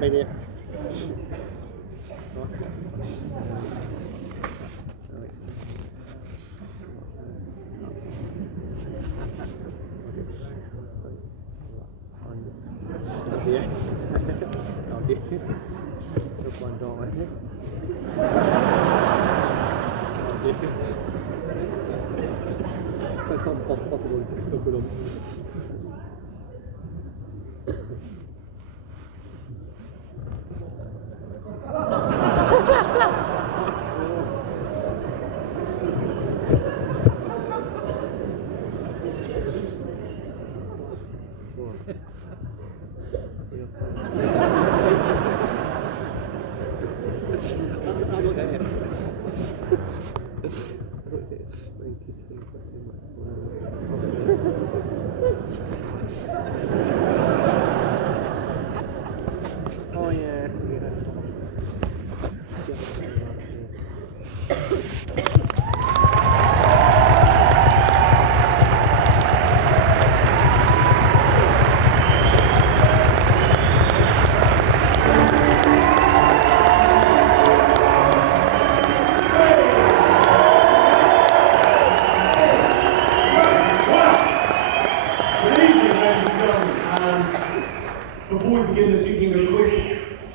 Maybe. Rất quan trọng ấy. Không possible to put on. Oh yeah. Before we begin this evening, a quick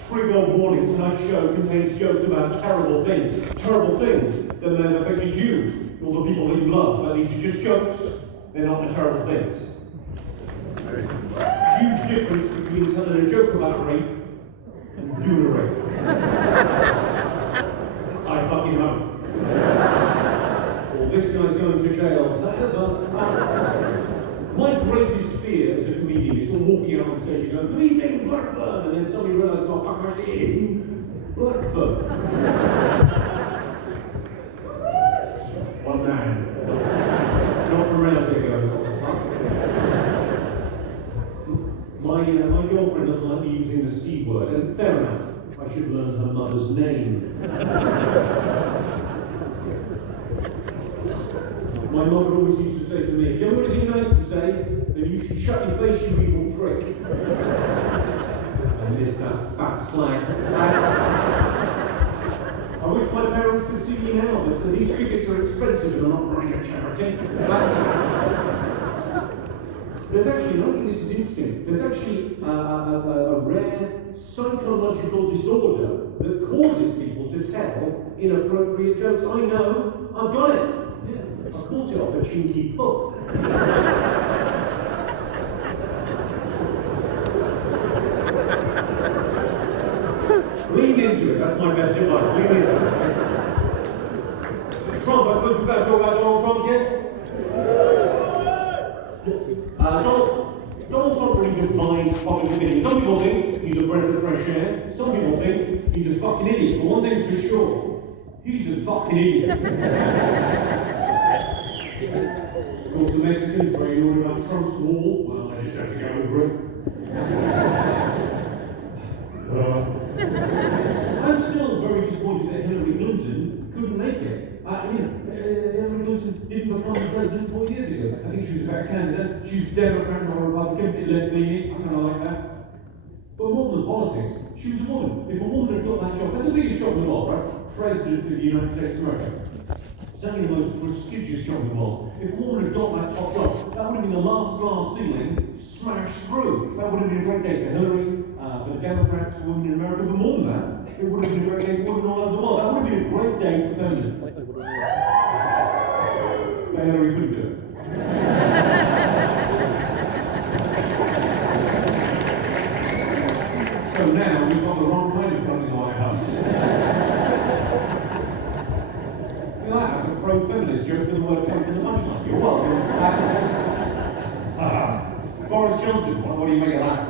trigger warning. Tonight's show contains jokes about terrible things that may have affected you or the people that you love. But these are just jokes, they're not the terrible things. Huge difference between telling a joke about rape and doing a rape. I fucking hope. Or this guy's going to jail forever. My greatest fear as a comedian is sort of walking out on stage and going, "Good evening, Blackburn," and then somebody realises, "Oh fuck, I'm actually in Blackburn." One man. Not for real, I think I was, what the fuck? My girlfriend doesn't like me using the C word, and fair enough, I should learn her mother's name. My mother always used to say to me, "If you have anything nice to say, then you should shut your face, you evil prick." I miss that fat slag. I wish my parents could see me now, but these tickets are expensive and I'm not running a charity. There's actually, I think this is interesting, there's actually a rare psychological disorder that causes people to tell inappropriate jokes. I know, I've got it. I caught it off a chinky puff. Lean into it, that's my best advice. Lean into it. Trump, I suppose we've got to talk about Donald Trump, yes? Donald Trump really defines public opinion. Some people think he's a breath of fresh air. Some people think he's a fucking idiot. But one thing's for sure, he's a fucking idiot. Of course, the Mexicans very annoyed about Trump's wall. Well, I just have to get over it. I'm still very disappointed that Hillary Clinton couldn't make it. Hillary Clinton didn't become president 4 years ago. I think she was about Canada. She's Democrat, not a Republican, a bit left-leaning. I kind of like that. But more than politics, she was a woman. If a woman had got that job, that's the biggest job in the world, right? President of the United States of America. Certainly the most prestigious job in the world. If a woman had got that top job, that would have been the last glass ceiling smashed through. That would have been a great day for Hillary, for the Democrats, for women in America. But more than that, it would have been a great day for women all over the world. That would have been a great day for feminism. But Hillary couldn't do it. So now we've got the wrong kind of funding in the White House. That's a pro-feminist joke with the word come from the punchline. You're welcome. Boris Johnson, what do you make of that?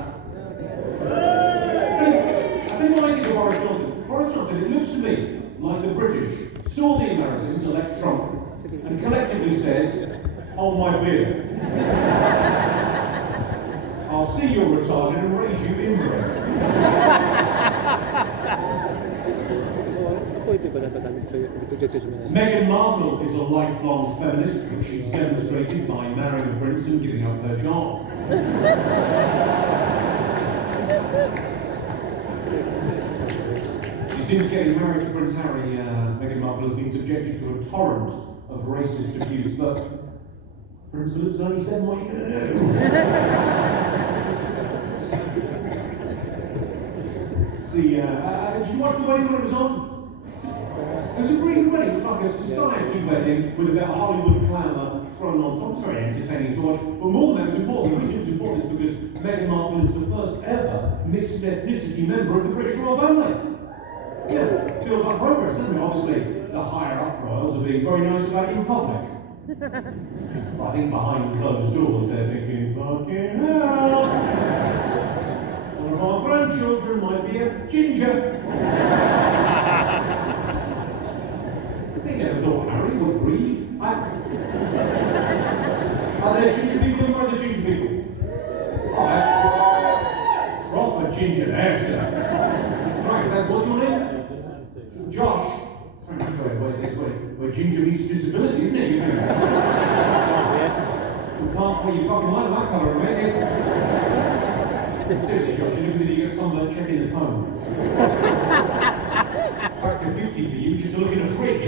I think what I think of Boris Johnson. Boris Johnson, it looks to me like the British saw the Americans elect Trump and collectively said, "Hold my beer. I'll see you're retarded and raise you inbred." Meghan Markle is a lifelong feminist, which she's demonstrated by marrying a prince and giving up her job. Since getting married to Prince Harry, Meghan Markle has been subjected to a torrent of racist abuse, but Prince Philip's only said what you can do. See, did you watch the wedding when it was on? It was a really good wedding. It was like a society wedding with a bit of Hollywood glamour thrown on top. It's very entertaining to watch. But more than that, it's important. The reason it's important is because Meghan Markle is the first ever mixed ethnicity member of the British royal family. Yeah, feels like progress, doesn't it? Obviously, the higher up royals are being very nice about it in public. But I think behind closed doors they're thinking, fucking hell! One of our grandchildren might be a ginger. They never thought Harry would breathe. Are there ginger people or are there ginger people? Oh, that's proper ginger there, sir. Right, what's your name? Josh. Where ginger meets disability, isn't it? You know? You can't put your fucking light that colour, mate. Seriously, Josh, you look as if you get someone checking the phone. Factor 50 for you, just to look in a fridge.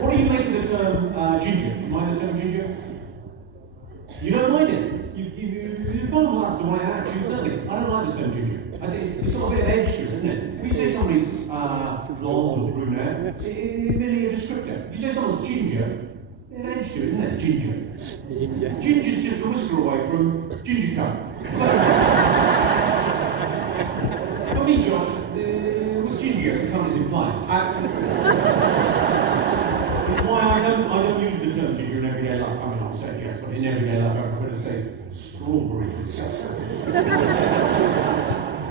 What do you make of the term ginger? Do you mind the term ginger? You don't mind it? You've gone well, that's the right attitude, certainly. I don't like the term ginger. I think it's got a bit of edge to it, isn't it? If you say somebody's blonde or brunette, it's merely a descriptor. If you say someone's ginger, there's an edge to it, isn't it? Ginger. Ginger's just a whisker away from ginger cut. For me, Josh, with ginger, the colour is implied. It's why I don't use the term ginger in everyday life. I mean, I'll say yes, but in everyday life I prefer to say strawberries.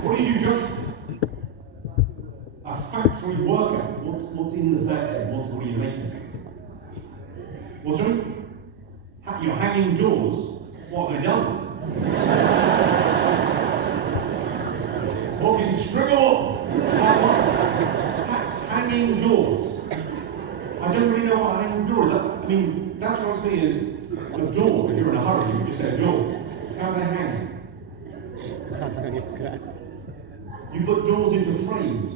What do you do, Josh? A factory worker. What's in the factory? What are you making? What's wrong? You're hanging doors. What have they done? Fucking string them up! Hanging doors. I don't really know what a hanging door is. I mean, that strikes me as a door. If you're in a hurry, you would just say a door. How are they hanging? You put doors into frames.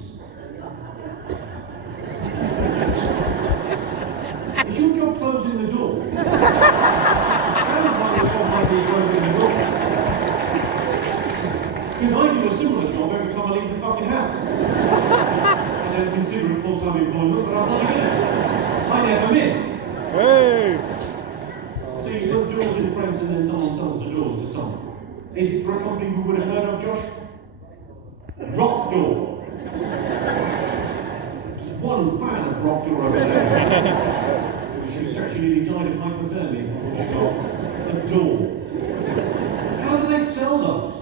Is your job closing the door? Sounds like your job might be closing the door. Because I do a similar job every time I leave the fucking house. I don't consider it full-time employment, but I'm not in it. I never miss. Hey! So you put doors in frames and then someone sells the doors to someone. Is it for a company we would have heard of, Josh? Rock Door. Just one fan of Rock Door over there. She was actually nearly died of hypothermia before she got a door. How do they sell those?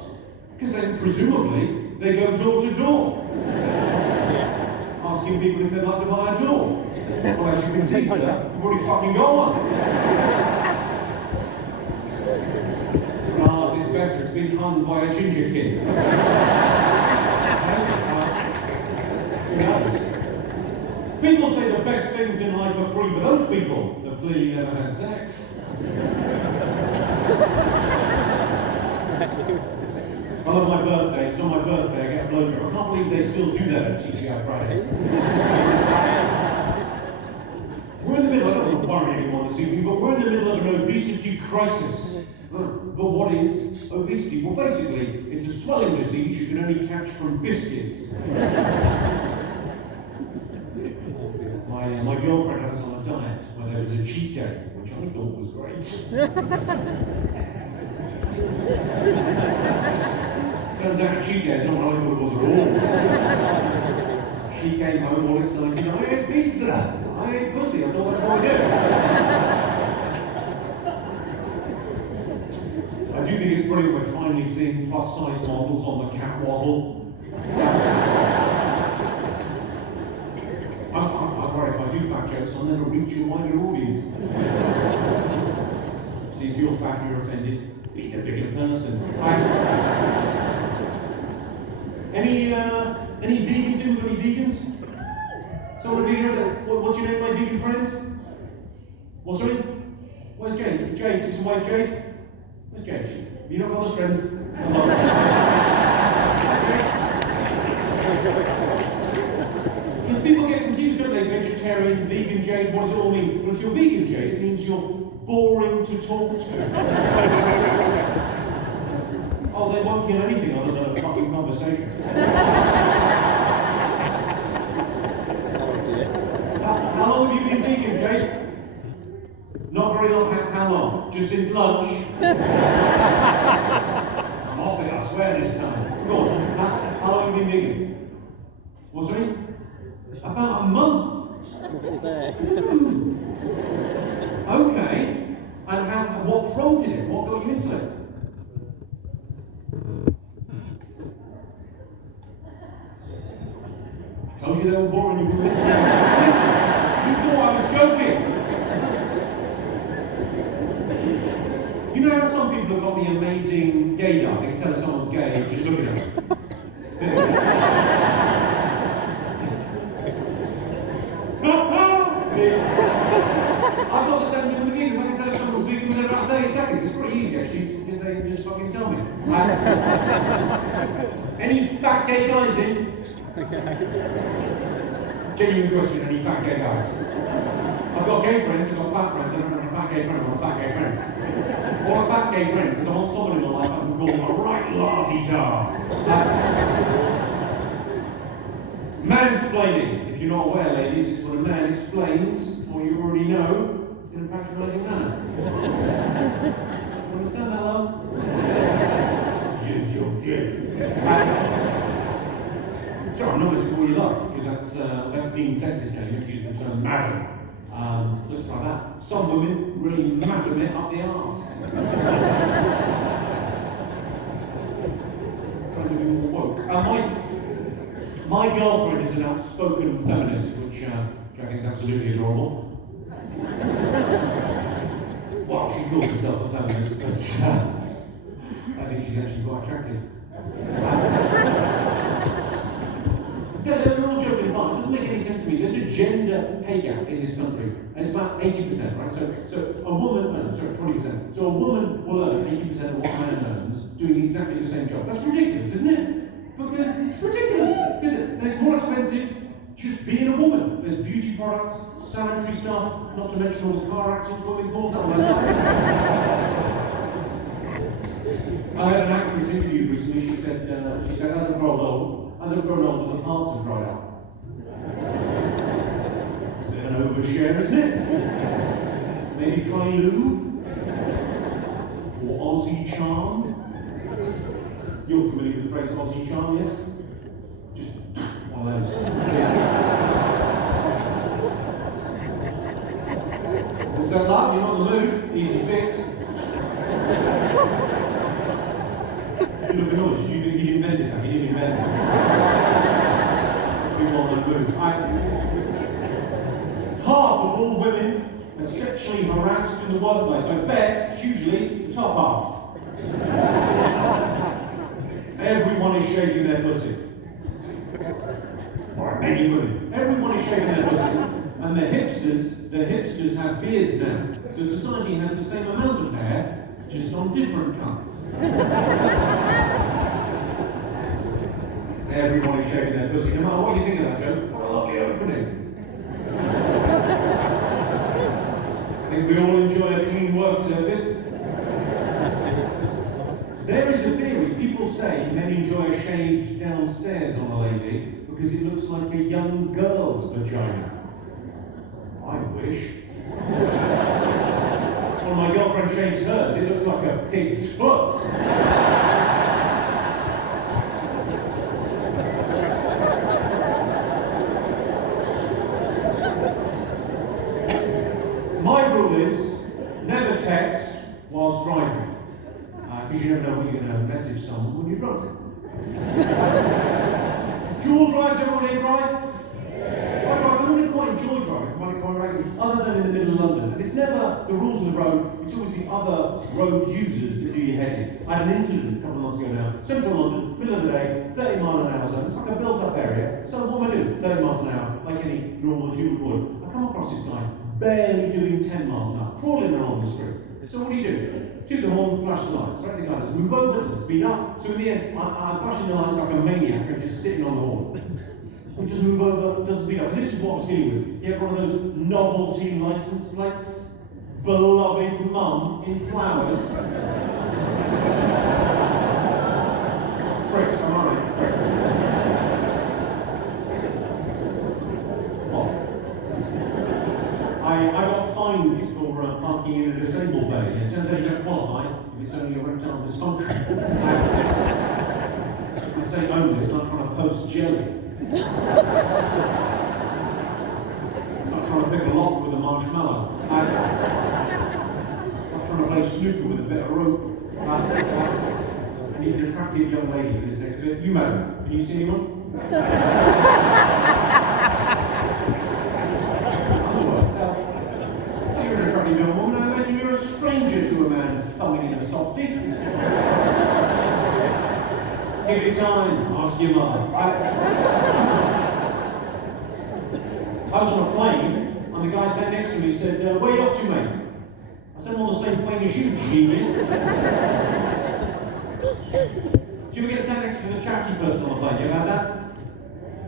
Because then presumably they go door to door. Asking people if they'd like to buy a door. Well, as you can see, sir, you've already fucking got one. It's better, it's been hung by a ginger kid. Who knows? People say the best things in life are free, but those people have clearly never had sex. I love my birthday. It's on my birthday, I get a blowjob. I can't believe they still do that at TGI Fridays. We're in the middle, I don't want to worry anyone this evening, but we're in the middle of an obesity crisis. But what is obesity? Well, basically, it's a swelling disease you can only catch from biscuits. My girlfriend had us on a diet where there was a cheat day, which I thought was great. Turns out a cheat day is not what I thought it was at all. She came home all excited, I ate pizza! I ate pussy, I thought that's what I do. I do think it's brilliant we're finally seeing plus-size models on the catwalk. I'm worried if I do fat jokes, I'll never reach a wider audience. See, if you're fat and you're offended, be a bigger person. Any vegans in? Any vegans? Someone vegan? What's your name, my vegan friend? What's your name? Where's Jade? Jade, get some white Jade. Where's Jade? You don't got the strength. Come on. Jade, what does it all mean? Well, if you're vegan, Jade, it means you're boring to talk to. Oh, they won't get anything other than a fucking conversation. How long have you been vegan, Jade? Not very long. How long? Just since lunch? I'm off it, I swear this time. Go on. How long have you been vegan? What's it? About a month. Is that? Okay. And what prompted it? What got you into it? I told you they were boring. You were listening. Listen. You thought I was joking. You know how some people have got the amazing gaydar? They can tell if someone's gay just looking at them. I thought the same thing with beginners. I can tell if someone's vegan within about 30 seconds. It's pretty easy actually, because they can just fucking tell me. Any fat gay guys in? Genuine question, any fat gay guys? I've got gay friends, I've got fat friends, I don't have a fat gay friend, I've got a fat gay friend. Or a fat gay friend, because I want someone in my life I can call a right larty-tar. Mansplaining. If you're not aware, ladies, it's when a man explains what you already know in a patronising manner. Understand that, love? Yes, you're dead. Sorry, I'm not going to call you love, because that's being sexist now. You use the term madam. Looks like that. Some women really madam it up the arse. Trying to be more woke. My girlfriend is an outspoken feminist, which I think is absolutely adorable. Well, she calls herself a feminist, but I think she's actually quite attractive. They're all joking apart. It doesn't make any sense to me. There's a gender pay gap in this country, and it's about 80%, right? So a woman, 20%. So a woman will earn 80% of what a man earns doing exactly the same job. That's ridiculous, isn't it? Because it's ridiculous, isn't it? And it's more expensive just being a woman. There's beauty products, sanitary stuff, not to mention all the car accidents women cause. I had an actress interviewed recently. She said, as I've grown older, the parts have dried up. It's a bit of an overshare, isn't it? Maybe try lube or Aussie charm. You're familiar with the phrase Aussie charm, yes? Just one of those. What's that, love? You're not in the mood? Easy fix. You look annoyed. You invented that. You didn't invent that. People on the move. Half of all women are sexually harassed in the workplace. I bet it's usually the top half. Everyone is shaking their pussy. Or many women. Everyone is shaking their pussy. And the hipsters have beards now. So society has the same amount of hair, just on different cunts. Everyone is shaking their pussy. No matter what you think of that, Joe, what a lovely opening. I think we all enjoy a clean work surface. There is a theory. People say men enjoy a shaved downstairs on a lady because it looks like a young girl's vagina. I wish. When my girlfriend shaves hers, it looks like a pig's foot. My rule is never text whilst driving. Because you never know when you're going to message someone when you're drunk. Dual drives, everyone here drive? I really quite enjoy driving, quite racing, other than in the middle of London. And it's never the rules of the road, it's always the other road users that do your heading. I had an incident a couple of months ago now, central London, middle of the day, 30 mile an hour zone. It's like a built-up area. So what am I doing? 30 miles an hour, like any normal human would. I come across this guy, barely doing 10 miles an hour, crawling along the street. So what do you do? Toot the horn, flash the lights. Right, the guy does move over, speed up. So in the end, I'm flashing the lights like a maniac and just sitting on the horn. We just move over, doesn't speed up. This is what I was dealing with. You have one of those novelty license plates? Beloved mum in flowers. Prick, am I right? Prick. What? I got fined for parking in a disabled bay. It turns out you don't qualify if it's only erectile dysfunction. I say only, it's not trying to post jelly. It's not trying to pick a lock with a marshmallow. It's not trying to play snooker with a bit of rope. I need an attractive young lady for this next bit. You, madam, can you see anyone? Otherwise, you're an attractive young woman. I imagine you're a stranger to a man thumbing in a softie. Give it time, ask your mother. I was on a plane, and the guy sat next to me said, where are you off to, mate? I said, I'm on the same plane as you, genius. Do you ever get sat next to the chatty person on the plane? You ever had that?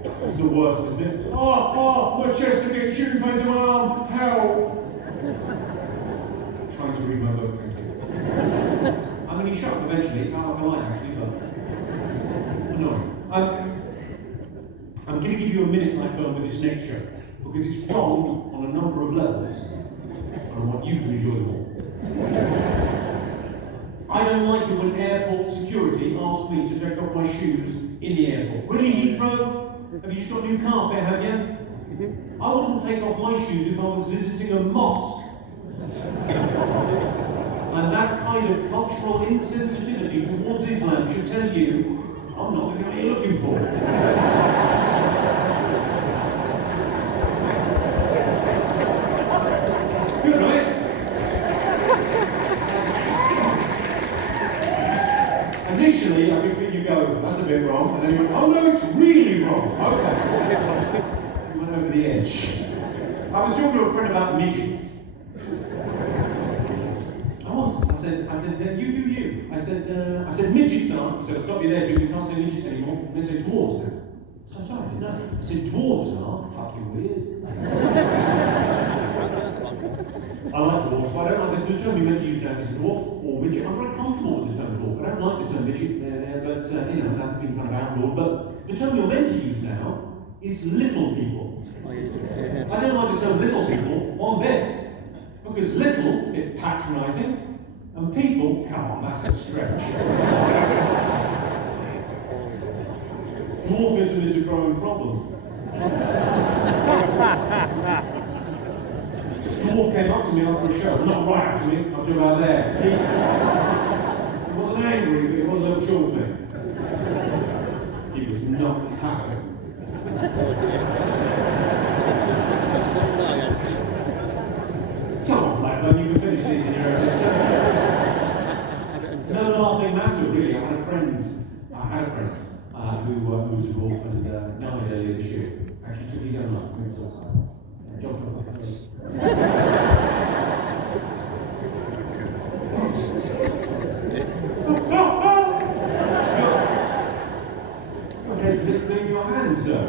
It's the worst, isn't it? Oh, my chest is getting chewed by my arm, help! Trying to read my book, thank you. I'm going to shut up eventually, how I can lie actually, but... annoying. I'm going to give you a minute like going with this next show, because it's wrong on a number of levels, and I want you to enjoy them all. I don't like it when airport security asks me to take off my shoes in the airport. Really, Heathrow? Have you just got new carpet, have you? I wouldn't take off my shoes if I was visiting a mosque. And that kind of cultural insensitivity towards Islam should tell you, I'm not the guy you're looking for. Good, right? Initially, I could think you go, that's a bit wrong, and then you go, oh no, it's really wrong. Okay. You went over the edge. I was talking to a friend about midgets. I said, you. I said, midgets are. He said, I'll stop you there, Jim, you can't say midgets anymore. And they say dwarves now. So I'm sorry, I didn't know. I said, dwarves are fucking weird. I like dwarves, but I don't like the term you meant to use now as dwarf or midget. I'm very comfortable with the term dwarf. I don't like the term midget, but that's been kind of outlawed. But the term you're meant to use now is little people. I don't like the term little people one bit. Because little is patronising, and people, come on, that's a stretch. Dwarfism is a growing problem. Dwarf came up to me after a show, not right up to me, up to about there. He wasn't angry, but he wasn't sure of me. He was not happy. Come on, Blackburn, you can finish this in your own No laughing matter, really. I had a friend who was a dwarf and died earlier this year. Actually took his own life, committed suicide. Jumped off a cliff. Okay, leave your hands, sir.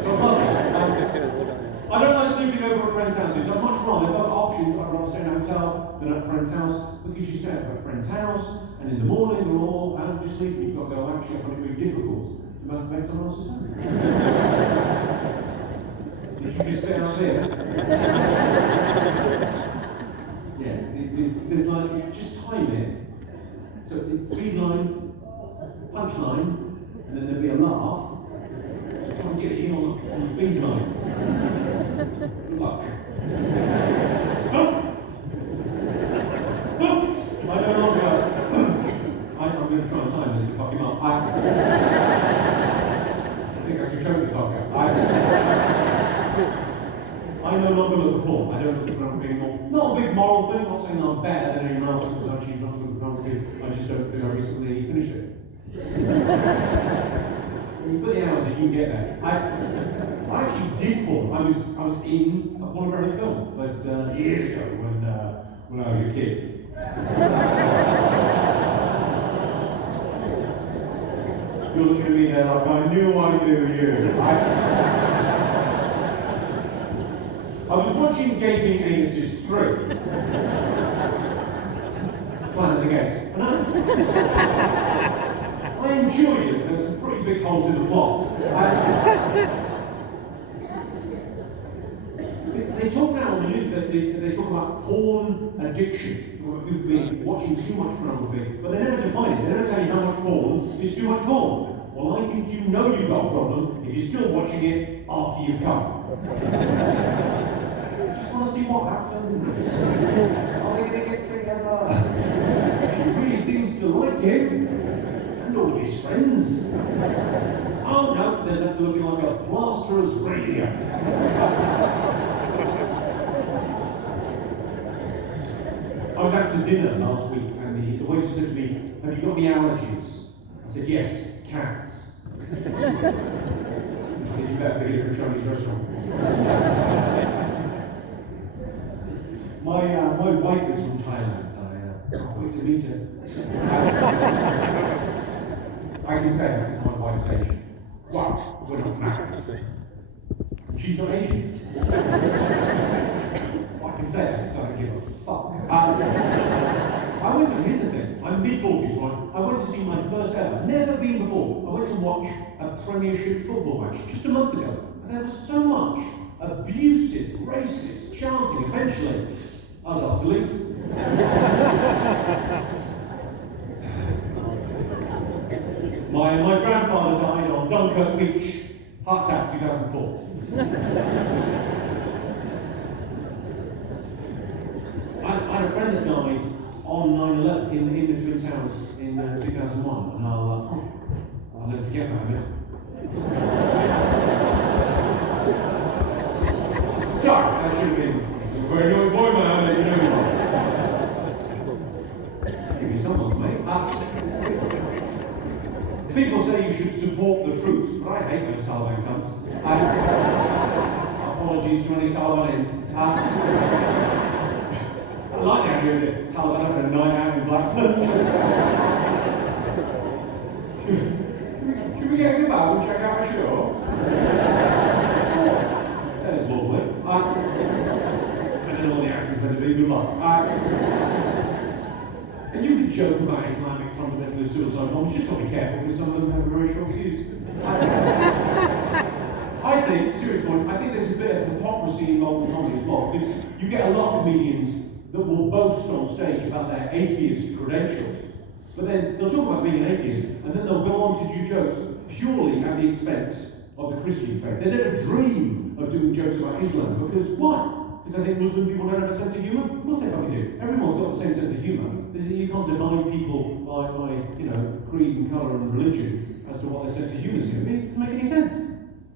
I don't like sleeping over at friends' houses. I'd much rather, if I've got options, I'd rather stay in a hotel than at a friend's house, because you stay at a friend's house, and in the morning you're all out of your sleep, and you've got to go, actually, I find it really difficult to masturbate someone else's home. Did you just stay out there? Yeah, there's like, just time it. So it's feed line, punch line, and then there'll be a laugh. Try and get it in on the feed line. Good luck. I'm no longer. I'm going to try and time this to fuck him up. I think I can choke the fucker. I no longer look at porn. I don't look at pornography anymore. Not a big moral thing. I'm not saying I'm better than anyone else because I choose not to look at pornography. I just don't because I recently finished it. You put the hours in, you can get that. I actually did porn. I was in a pornographic film, but years ago when I was a kid. You're looking at me there like I knew you. I was watching Gaping Anuses 3. Planet of the Apes. And I enjoyed it. There's some pretty big holes in the plot. They talk now on the news that they talk about porn addiction. People being watching too much pornography, but they never define it. They never tell you how much porn is too much porn. Well, I think you know you've got a problem if you're still watching it after you've come. Just want to see what happens. Are they going to get together? She really seems to like him and all his friends. Oh no, they're left looking like a plasterer's radio. I was out to dinner last week and the waiter said to me, "Have you got any allergies?" I said, "Yes, cats." He said, "You better get a Chinese restaurant." My wife is from Thailand. I can't wait to meet her. I can say that because my wife's Asian. Well, we're not married. She's not Asian. I can say that because I don't give a fuck. Here's the thing, I'm mid-40s, right? I went to see my first ever, never been before. I went to watch a Premiership football match just a month ago. And there was so much abusive, racist chanting. Eventually, I was asked to leave. My grandfather died on Dunkirk Beach, heart attack, 2004. I had a friend that died on 9/11 in the Twin Towers in 2001, and I'll never forget that, mate. Sorry, that should have been a very young boy, man. You know give me someone's, mate. People say you should support the troops, but I hate those Taliban cunts. Apologies to any Taliban in. I like the idea that Taliban having a night out in Blackburn. Should we get a good and check out a show? That is lovely. I don't know all the accents that are good luck. And you can joke about Islamic fundamentalist suicide bombs, just got to be careful because some of them have a very short fuse. I think, serious point, I think there's a bit of hypocrisy in modern comedy as well, because you get a lot of comedians that will boast on stage about their atheist credentials, but then they'll talk about being an atheist, and then they'll go on to do jokes purely at the expense of the Christian faith. They never dream of doing jokes about Islam, because why? Because I think Muslim people don't have a sense of humour? Of course they fucking do. Everyone's got the same sense of humour. You can't divide people by creed and colour and religion as to what their sense of humour is going to be. It doesn't make any sense.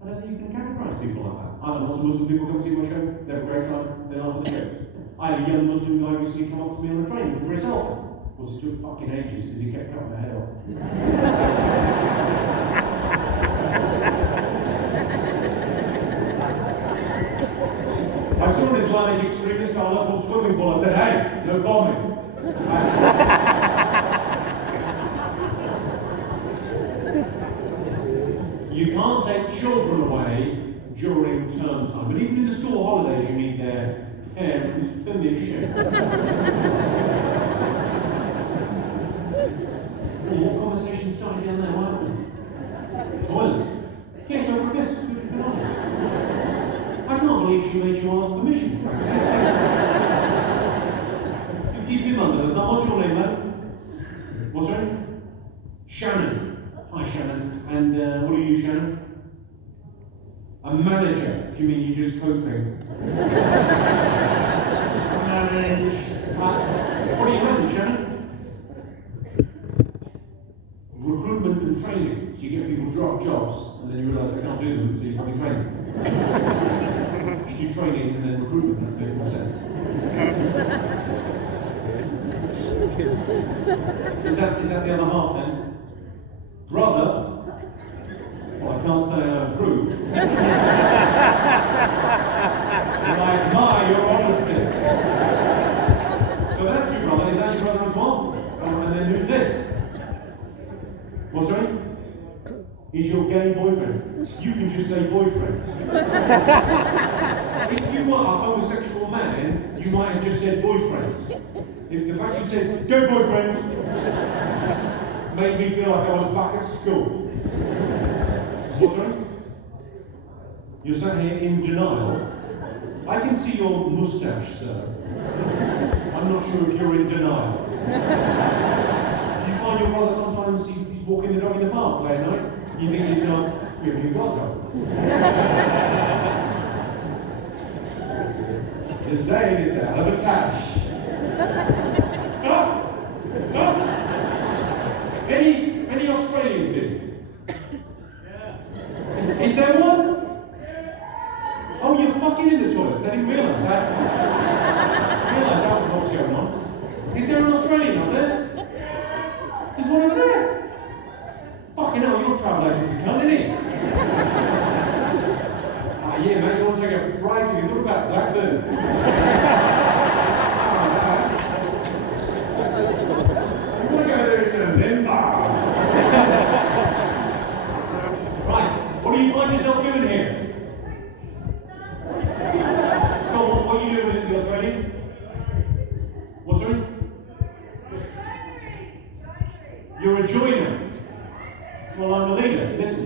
I don't think you can categorise people like that. I don't know, lots of Muslim people come see my show, they have a great time, they laugh at the jokes. I had a young Muslim guy recently come up to me on a train for a selfie. Of course, it took fucking ages because he kept cutting my head off. I saw an Islamic extremist at a local swimming pool. I said, "Hey, no bombing." You can't take children away during term time, but even in the school holidays, you need their parents' permission. What conversation started down there? What happened? Toilet. Yeah, go for a piss. I can't believe she made you ask permission. You keep him under the thumb. What's your name, man? What's your name? Shannon. Hi, Shannon. And what are you, Shannon? A manager. Do you mean you're just coping? Manage. What are you managing, Shannon? Recruitment and training. So you get people drop jobs, and then you realise they can't do them, so you fucking train them. You do training and then recruitment, that makes more sense. Is that the other half then? Brother? Well, I can't say I approve. But I admire your honesty. So that's your brother. Is that your brother as well? And then who's this? What's your name? is your gay boyfriend. You can just say boyfriend. If you were a homosexual man, you might have just said boyfriend. If the fact you said gay boyfriend made me feel like I was back at school. What's right? You're sat here in denial. I can see your moustache, sir. I'm not sure if you're in denial. Do you find your brother sometimes he's walking the dog in the park late at night? You think to yourself, you've got to. Just saying, it's a hell of a tash. Any Australians in? Yeah. Is there one? Oh, you're fucking in the toilets. I didn't realise that. That was what's going on. Is there an Australian up there? There's one over there. Fucking hell, your travel agency cunt, isn't it? Yeah, mate, you want to take a ride with you? What about Blackburn? You want to go there in November? Right, what do you find yourself doing here? Go on, what are you doing with the Australian? What's that? You're a joiner. Well, I'm a leader. Listen.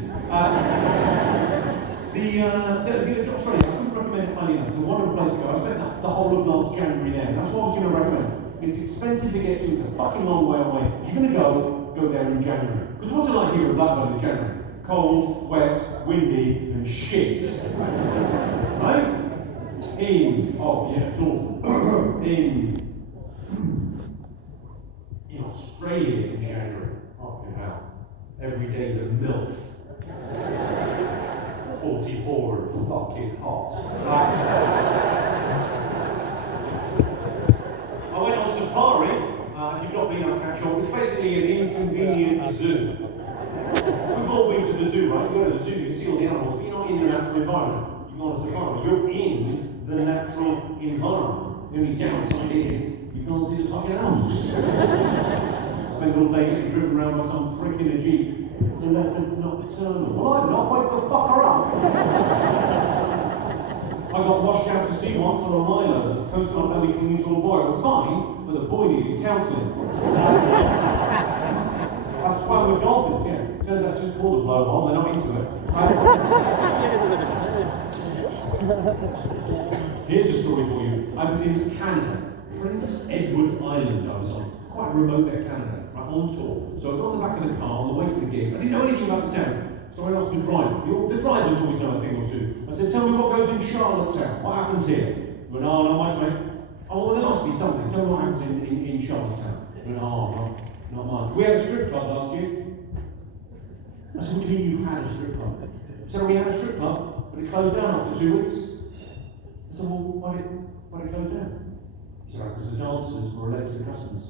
Australia, I couldn't recommend it highly enough. It's a wonderful place to go. I spent the whole of last January there. That's what I was going to recommend. It's expensive to get to. It's a fucking long way away. If you're going to go there in January. Because what's it like here in Blackburn in January? Cold, wet, windy, and shit. Right? It's awful. In Australia in January. Fucking hell. Every day's a MILF. 44 and fucking hot. I went on safari. If you've not been on catch up, it's basically an inconvenient zoo. We've all been to the zoo, right? You go to the zoo, you can see all the animals, but you're not in the natural environment. You go on a safari, you're in the natural environment. The only downside is you can't see the fucking animals. Spend all day getting driven around by some prick in a jeep. The leopard's nocturnal. Well, I'm not. Wake the fucker up. I got washed out to sea once on a Milo. The Coast Guard found me clinging to a buoy. It was fine, but the boy needed counselling. I swam with dolphins, yeah. Turns out it's just called a blowhole. They're not into it. Here's a story for you. I was in Canada. Prince Edward Island I was on. Quite remote there, Canada. On tour. So I got on the back of the car on the way to the gig. I didn't know anything about the town. So I asked the driver. The drivers always know a thing or two. I said, tell me what goes in Charlottetown. What happens here? He went, oh, not much, mate. Oh, well, there must be something. Tell me what happens in Charlottetown. He went, oh, not much. We had a strip club last year. I said, what do you mean you had a strip club? He said, we had a strip club, but it closed down after 2 weeks. I said, well, why did it close down? He said, because the dancers were elected customers.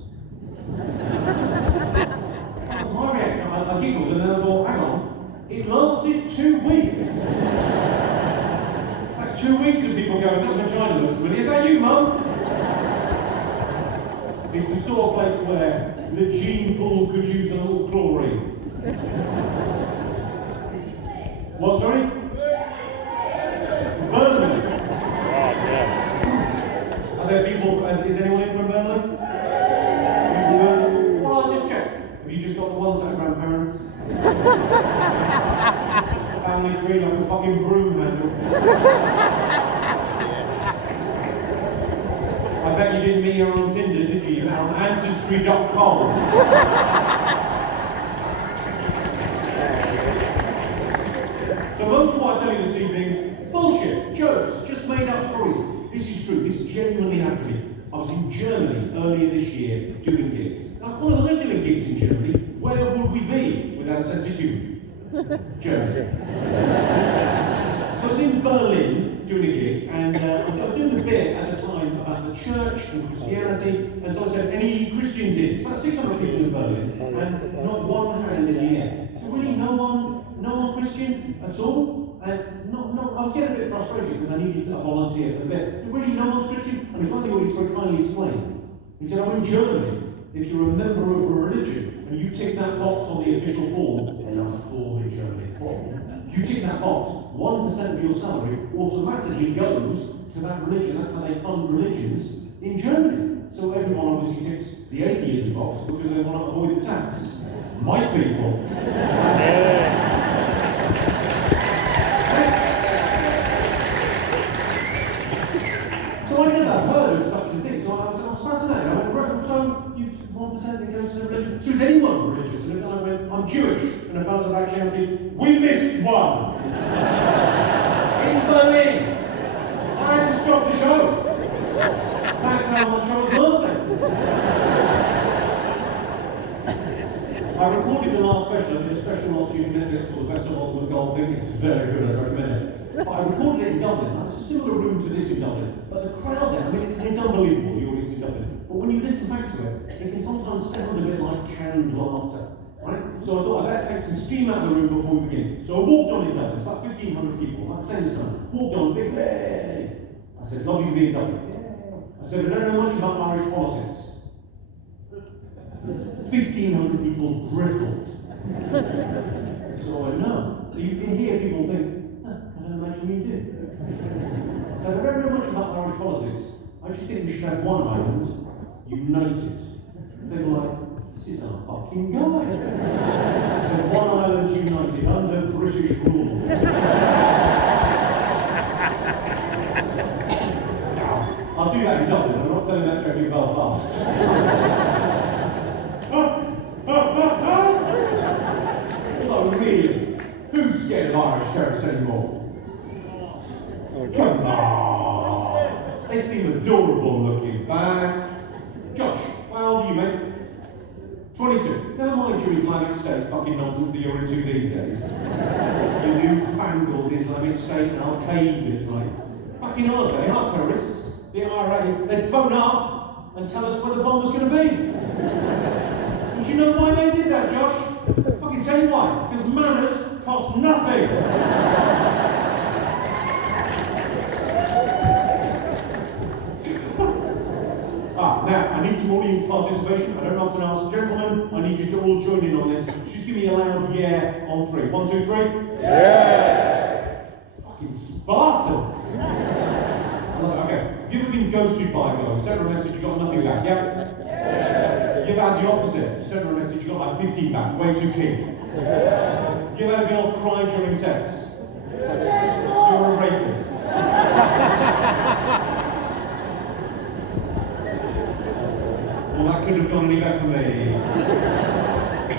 My reaction, I giggled and then I thought, hang on, it lasted 2 weeks. That's 2 weeks of people going, that vagina looks familiar. Is that you, Mum? It's the sort of place where the gene pool could use a little chlorine. What, sorry? Burnley. Are there people, is anyone in from Burnley? Have you just got the one set of grandparents? Family tree like a fucking broom handle. I bet you didn't meet her on Tinder, did you? You met her on Ancestry.com. So most of what I tell you this evening, bullshit, jokes, just made up stories. This is true, this genuinely happened to me. I was in Germany earlier this year doing gigs. Now, why are they doing gigs in Germany? Where would we be without a sense of humour? Germany. So I was in Berlin doing a gig, and I was doing a bit at the time about the church and Christianity, and so I said, any Christians in? It's about 600 people in Berlin, and not one hand in the air. So really, no one Christian at all? I was getting a bit frustrated because I needed to volunteer for a bit. Really, no one's Christian? And it's one thing he very kindly explained. He said, I'm in Germany. If you're a member of a religion, and you tick that box on the official form, and that's a form in Germany. You tick that box, 1% of your salary automatically goes to that religion. That's how they fund religions in Germany. So everyone obviously ticks the atheism box because they want to avoid the tax. My people. So I never heard of such a thing, so I was fascinated. I went, right, so you 1% that goes to the religion. So is anyone religious? And I went, I'm Jewish. And a fellow in the back shouted, we missed one! In Berlin! I had to stop the show. That's how much I was laughing. I recorded the last special. I did a special last year for Netflix called The Best of Old Gold. I think it's very good, I recommend it. But I recorded it in Dublin. It's a similar room to this in Dublin. But the crowd there, I mean, it's unbelievable, the audience in Dublin. But when you listen back to it, it can sometimes sound a bit like canned laughter. Right? So I thought I better take some steam out of the room before we begin. So I walked on in Dublin. It's about 1,500 people, like same time. Walked on, big hey. I said, lovely to be in Dublin. I said, I don't know much about Irish politics. 1,500 people brittled. So I know. So you can hear people think, I don't imagine you do. So I don't know much about Irish politics. I just think we should have one island united. They were like, this is our fucking guy. So one island united under British rule. I'll do that in Dublin. I'm not telling that to every Belfast. Although really, who's scared of Irish terrorists anymore? Come on! They seem adorable looking back. Josh, how old are you, mate? 22. Never mind your Islamic State fucking nonsense that you're into these days. Your newfangled Islamic State and Al-Qaeda, mate. Back in our day, our terrorists, the IRA, they'd phone up and tell us where the bomb was going to be. And do you know why they did that, Josh? Fucking tell you why. Because manners cost nothing. Now, I need some audience participation. I don't often ask. Gentlemen, I need you to all join in on this. Just give me a loud yeah on 3. 1, 2, 3. Yeah! Fucking Spartans! Okay. You've ever been ghosted by a girl? You sent her a message, you got nothing back, yeah? You've had the opposite. You sent her a message, you got like 15 back. Way too keen. You've had a girl cry during sex. You're a rapist. Well, that couldn't have gone any better for me.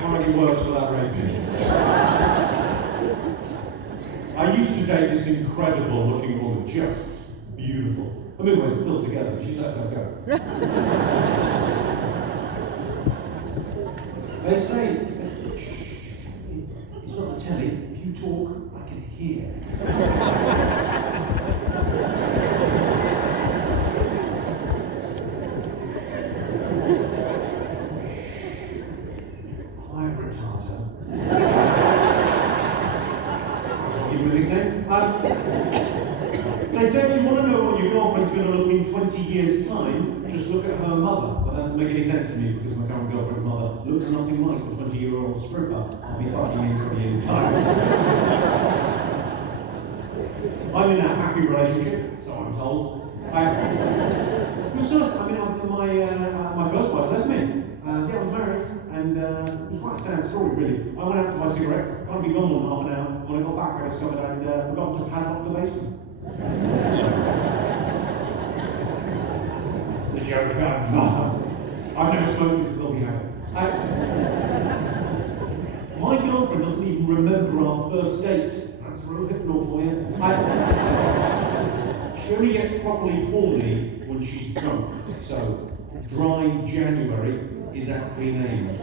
Already worse for that rapist. I used to date this incredible looking woman, just beautiful. I mean, we're still together, but she's let herself go. They say, it's not the telly, if you talk, I can hear. Quiet retardo. That's what you really think. They say if you want to know what your girlfriend's going to look in 20 years' time, just look at her mother. But that doesn't make any sense to me because my current girlfriend's mother looks nothing like the 20-year-old stripper I'll be fucking in 20 years' time. I'm in a happy relationship, so I'm told. My first wife left me. I was married, and it was quite a sad story, really. I went out to buy cigarettes. I'd been gone more than half an hour. When I got back, I discovered I'd forgotten to padlock the basement. It's a joke, I've never smoked this building out. My girlfriend doesn't even remember our first date. That's Rohypnol for you. She only gets properly horny when she's drunk. So, Dry January is aptly named.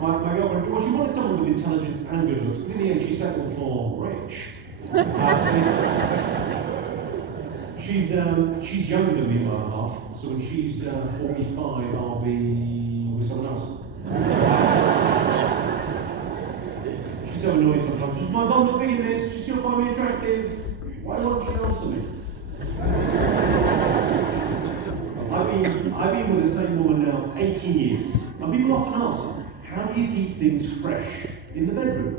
My girlfriend, well, she wanted someone with intelligence and good looks, but in the end she settled for rich. She's younger than me by a half, so when she's 45, I'll be with someone else. She's so annoyed sometimes. Just my mum not being in this, she still find me attractive. Why won't she answer me? I mean, I've been with the same woman now 18 years. And people often ask, how do you keep things fresh in the bedroom?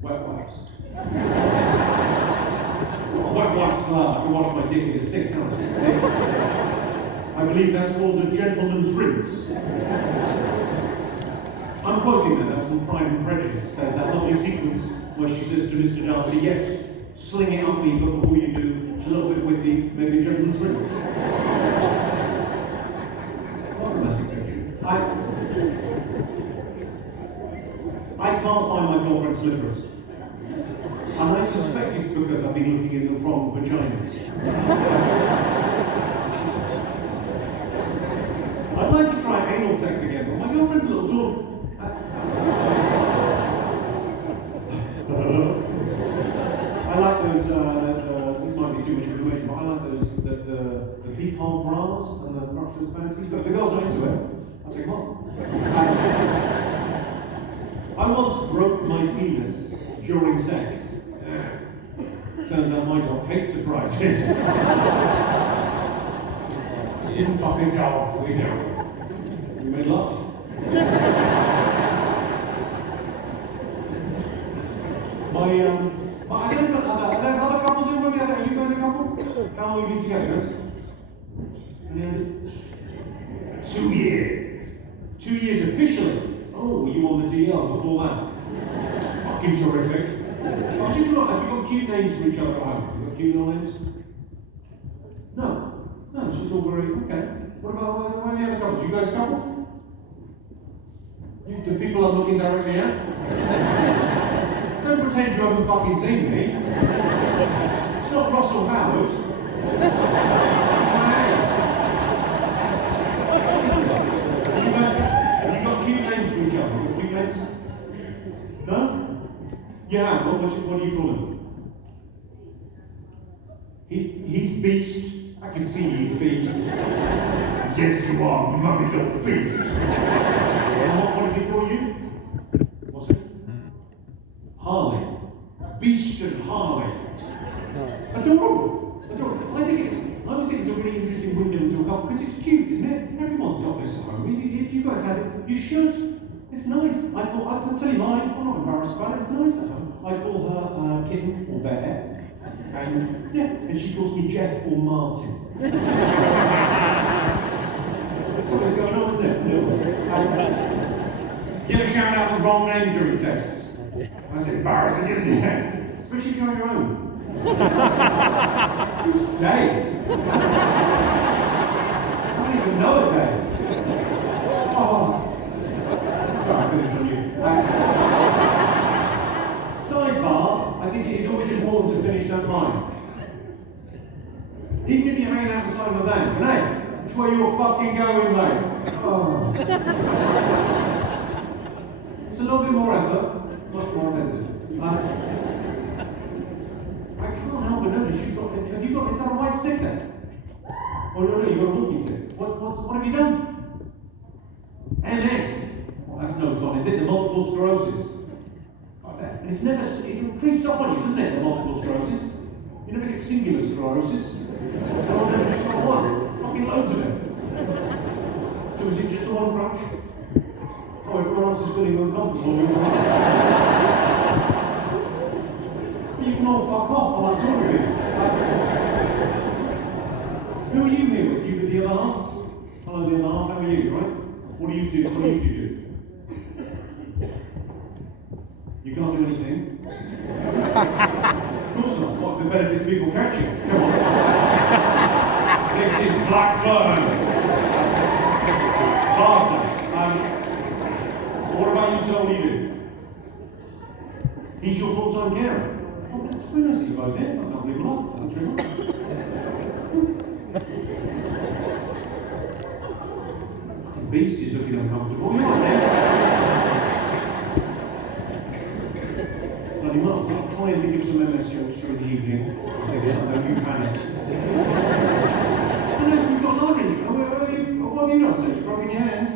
Wet wipes. Well, wet wipes for that, I can wash my dick in a sink, can't I? I believe that's called a gentleman's rinse. I'm quoting that's from Pride and Prejudice. There's that lovely sequence where she says to Mr. Darcy, yes, sling it up me, but before you do, it's a little bit witty, maybe a gentleman's rinse. What romantic fiction. I can't find my girlfriend's slippers. And I suspect it's because I've been looking in the wrong vaginas. I'd like to try anal sex again, but my girlfriend's a little tall. I like those, this might be too much information, but I like those, the peephole bras and the brushless panties, but if the girls are into it, I'll take them off. I once broke my penis during sex. Turns out my dog hates surprises. You didn't fucking tell, we know. You made love. I don't know, are there other couples in with you? Are you guys a couple? How long have you been together, guys? 2 years. 2 years officially. Oh, were you on the DL before that? Fucking terrific. Have you got cute names for each other at home? Have you got cute little names? No. No, it's just all very, okay. What about where are the other couples? You guys a couple? The people I'm looking directly at? Don't pretend you haven't fucking seen me. It's not Russell Howard. You guys, have you got cute names for each other? You got cute names? No? Yeah, what do you call him? He's Beast. I can see he's Beast. Yes, you are. You might be so Beast. What does he call you? What's it? Harley. Beast and Harley. Adorable. Adorable. I always think it's a really interesting window into a couple because it's cute, isn't it? Everyone's got this at home. If you guys have it, you should. It's nice. I'll tell you mine. I'm not embarrassed about it. It's nice at home. I call her Kitten or Bear. And yeah, and she calls me Jeff or Martin. Something's going on, isn't it? You ever shout out the wrong name during sex? That's embarrassing, isn't it? Especially if you're on your own. Who's Dave? I don't even know a Dave. Oh. Sorry, I finished on you. Sidebar, I think it is always important to finish that line. Even if you're hanging out beside a van, hey, which way you're fucking going, mate? Oh. It's a little bit more effort, much more offensive. I can't help but notice is that a white sticker? Oh no, you've got a walking stick. What have you done? MS. Well, that's no fun, is it? The multiple sclerosis. Like that. And it creeps up on you, doesn't it, the multiple sclerosis? You never get singular sclerosis. No one's ever just got one. Fucking loads of it. So is it just the one branch? Oh, everyone else is feeling uncomfortable. You can all fuck off while I'm talking to you. Who are you here with? You with the other half? Hello, the other half. How are you, right? What do you do? You can't do anything. Of course not. What if the benefits people catch you? Come on. This is Blackburn. Sparta. What about you, sir? What do you do? He's your full-time carer. Oh, that's very nice of you both here. I can't believe it. Thanks very much. Beast is looking uncomfortable. You are next. Bloody well, I'll try and think of some MS jokes during the evening. I think it's something you panic. Oh no, we've got an orange. What have you done, sir? You've broken your hand?